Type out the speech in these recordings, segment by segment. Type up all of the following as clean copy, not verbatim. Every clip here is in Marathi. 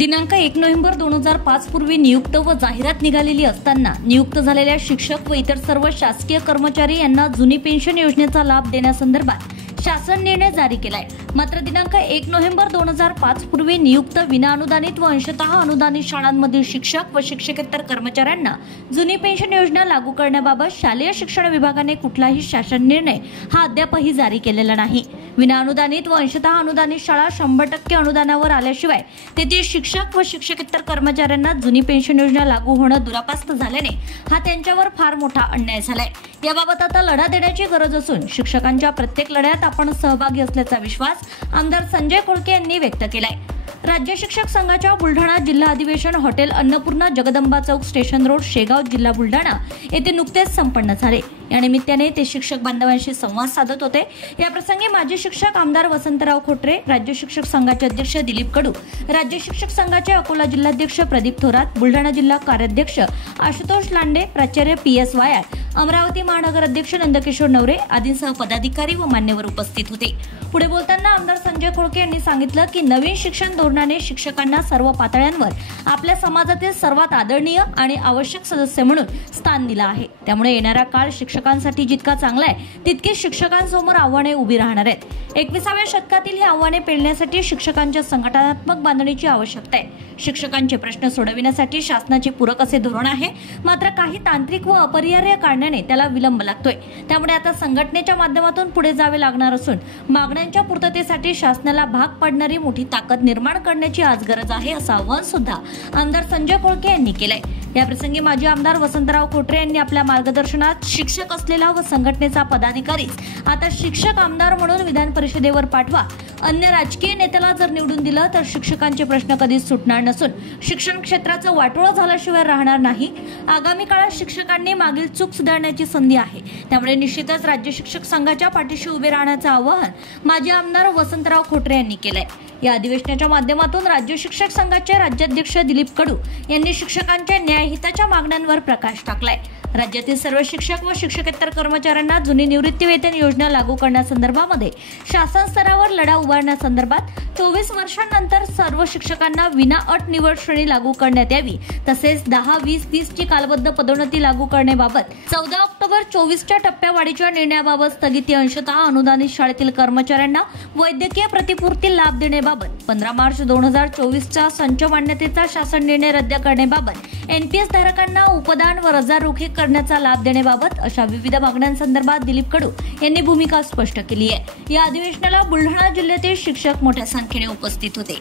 दिनांक 1 नोव्हेंबर 2005 पूर्वी नियुक्त व जाहिरात निघालेली असताना नियुक्त झालेल्या शिक्षक व इतर सर्व शासकीय कर्मचारी यांना जुनी पेन्शन योजनेचा लाभ देण्यासंदर्भात शासन निर्णय जारी केलाय। मात्र दिनांक 1 नोव्हेंबर 2005 पूर्वी नियुक्त विनाअनुदानित व अंशतः अनुदानित शाळांमधील शिक्षक व शिक्षकेतर कर्मचाऱ्यांना जुनी पेन्शन योजना लागू करण्याबाबत शालेय शिक्षण विभागाने कुठलाही शासन निर्णय हा अद्यापही जारी केलेला नाही। विनाअनुदानित व अंशतः अनुदानित शाळा 100% अनुदानावर आल्याशिवाय तेथील शिक्षक व शिक्षकेतर कर्मचाऱ्यांना जुनी पेन्शन योजना लागू होणं दुरापास्त झाल्याने हा त्यांच्यावर फार मोठा अन्याय झालाय। याबाबत आता लढा देण्याची गरज असून शिक्षकांच्या प्रत्येक लढ्यात आपण सहभागी असल्याचा विश्वास आमदार संजय खोळके यांनी व्यक्त केलाय। राज्य शिक्षक संघाच्या बुलढाणा जिल्हा अधिवेशन हॉटेल अन्नपूर्णा जगदंबा चौक स्टेशन रोड शेगाव जिल्हा बुलढाणा येथे नुकतेच संपन्न झाले। या निमित्ताने ते शिक्षक बांधवांशी संवाद साधत होते। या प्रसंगी माजी शिक्षक आमदार वसंतराव खोटरे, राज्य शिक्षक संघाचे अध्यक्ष दिलीप कडू, राज्य शिक्षक संघाचे अकोला जिल्हाध्यक्ष प्रदीप थोरात, बुलढाणा जिल्हा कार्याध्यक्ष आशुतोष लांडे, प्राचार्य PS वायर, अमरावती महानगर अध्यक्ष नंदकिशोर नवरे आदींसह पदाधिकारी व मान्यवर उपस्थित होते। पुढे बोलताना आमदार संजय खोळके यांनी सांगितलं की नवीन शिक्षण धोरणाने शिक्षकांना सर्व पातळ्यांवर आपल्या समाजातील सर्वात आदरणीय आणि आवश्यक सदस्य म्हणून स्थान दिलं आहे। त्यामुळे येणारा काळ शिक्षकांसाठी जितका चांगला आहे तितकी शिक्षकांसमोर आव्हाने उभी राहणार आहेत। 21व्या शतकातील ही आव्हाने पेलण्यासाठी शिक्षकांच्या संघटनात्मक बांधणीची आवश्यकता आहे। शिक्षकांचे प्रश्न सोडविण्यासाठी शासनाचे पूरक असे धोरण आहे, मात्र काही तांत्रिक व अपरिहार्य कारणाने त्याला विलंब लागतोय। त्यामुळे आता संघटनेच्या माध्यमातून पुढे जावे लागणार असून मागण्यांच्या पूर्ततेसाठी शासनाला भाग पाडणारी मोठी ताकद निर्माण करण्याची आज गरज आहे, असं आवाहन सुद्धा आमदार संजय खोळके यांनी केलंय। या प्रसंगी माजी आमदार वसंतराव खोटरे यांनी आपल्या मार्गदर्शनात शिक्षक असलेला व संघटनेचा पदाधिकारी आता शिक्षक आमदार म्हणून विधान परिषदेवर पाठवा। अन्य राजकीय नेत्याला जर निवडून दिलं तर शिक्षकांचे प्रश्न कधीच सुटणार नसून शिक्षण क्षेत्राचं वाटोळं झाल्याशिवाय राहणार नाही। आगामी काळात शिक्षकांनी मागील चूक सुधारण्याची संधी आहे, त्यामुळे निश्चितच राज्य शिक्षक संघाच्या पाठीशी उभे राहण्याचं आवाहन माजी आमदार वसंतराव खोटरे यांनी केलंय। या अधिवेशनाच्या माध्यमातून राज्य शिक्षक संघाचे राज्याध्यक्ष दिलीप कडू यांनी शिक्षकांच्या न्यायहिताच्या मागण्यांवर प्रकाश टाकलाय। राज्यातील सर्व शिक्षक व शिक्षकेतर कर्मचाऱ्यांना जुनी निवृत्ती वेतन योजना लागू करण्यासंदर्भामध्ये शासन स्तरावर लढा उभारण्यासंदर्भात 24 वर्षांनंतर सर्व शिक्षकांना विनाअट निवड श्रेणी लागू करण्यात यावी, तसेच 10, 20, 30 ची कालबद्ध पदोन्नती लागू करण्याबाबत 14 ऑक्टोबर 24च्या टप्प्यावाढीच्या निर्णयाबाबत स्थगिती, अंशतः अनुदानित शाळेतील कर्मचाऱ्यांना वैद्यकीय प्रतिपूर्ती लाभ देण्याबाबत 15 मार्च 2024चा संच मान्यतेचा शासन निर्णय रद्द करण्याबाबत NPS धारकांना उपदान व रजा रोखे करण्याचा लाभ देण्याबाबत अशा विविध मागण्यांसंदर्भात दिलीप कडू यांनी भूमिका स्पष्ट केली आहे। या अधिवेशनाला बुलढाणा जिल्ह्यातील शिक्षक मोठ्या संख्येने उपस्थित होते।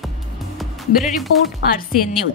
Bureau report RCN news.